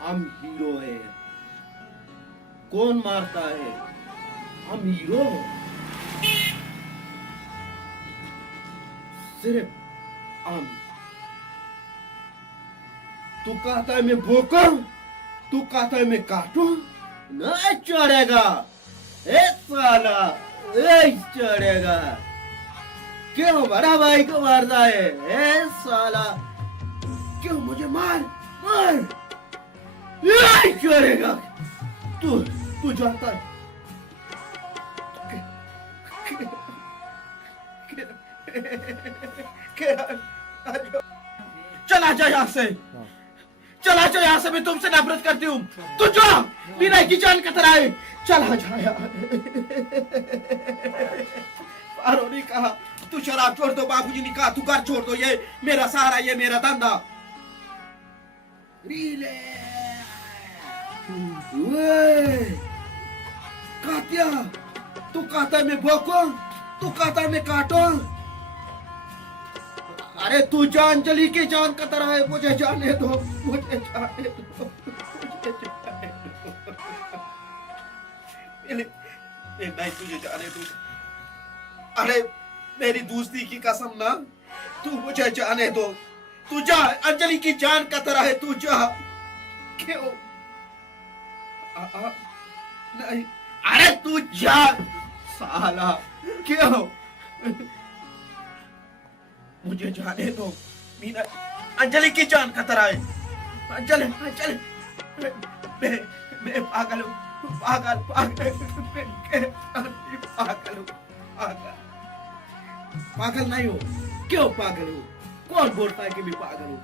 हम हीरो है। कौन मारता है? हम हीरो। सिर्फ हम। तू कहता है मैं भोंकूं, तू कहता है मैं काटूं, नहीं चढ़ेगा। ए साला, ए चढ़ेगा। क्यों बड़ा भाई को मारता है? ए साला, क्यों मुझे मार मार। नहीं चढ़ेगा। तू तू जानता है चला जा यहाँ से, चला जा यहाँ से। मैं तुमसे नफरत करती हूँ। तू जा, मीरा की जान खतरा है। चला जा यार। पारो ने कहा तू शराब छोड़ दो, बाबूजी ने कहा तू घर छोड़ दो, ये मेरा सहारा, ये मेरा धंधा। रीले कातिया, तू कहता है मैं भोंकूं, तू कहता है मैं काटूं। अरे तू जान, अंजलि की जान खतरा है। मुझे जाने दो, मुझे जाने दो, मुझे जाने दो। नहीं तुझे जाने दो। अरे मेरी दोस्ती की कसम ना, तू मुझे जाने दो। तू जा, अंजलि की जान खतरा है, तू जा। क्यों? नहीं, अरे तू जा साला। क्यों? मुझे जाने दो मीना, अंजलि की जान खतरा है। अंजलि अंजलि, मैं पागल हूँ, पागल पागल, पागल हूँ, पागल। पागल नहीं हो। क्यों पागल हूँ? कौन बोलता है कि मैं पागल हूँ?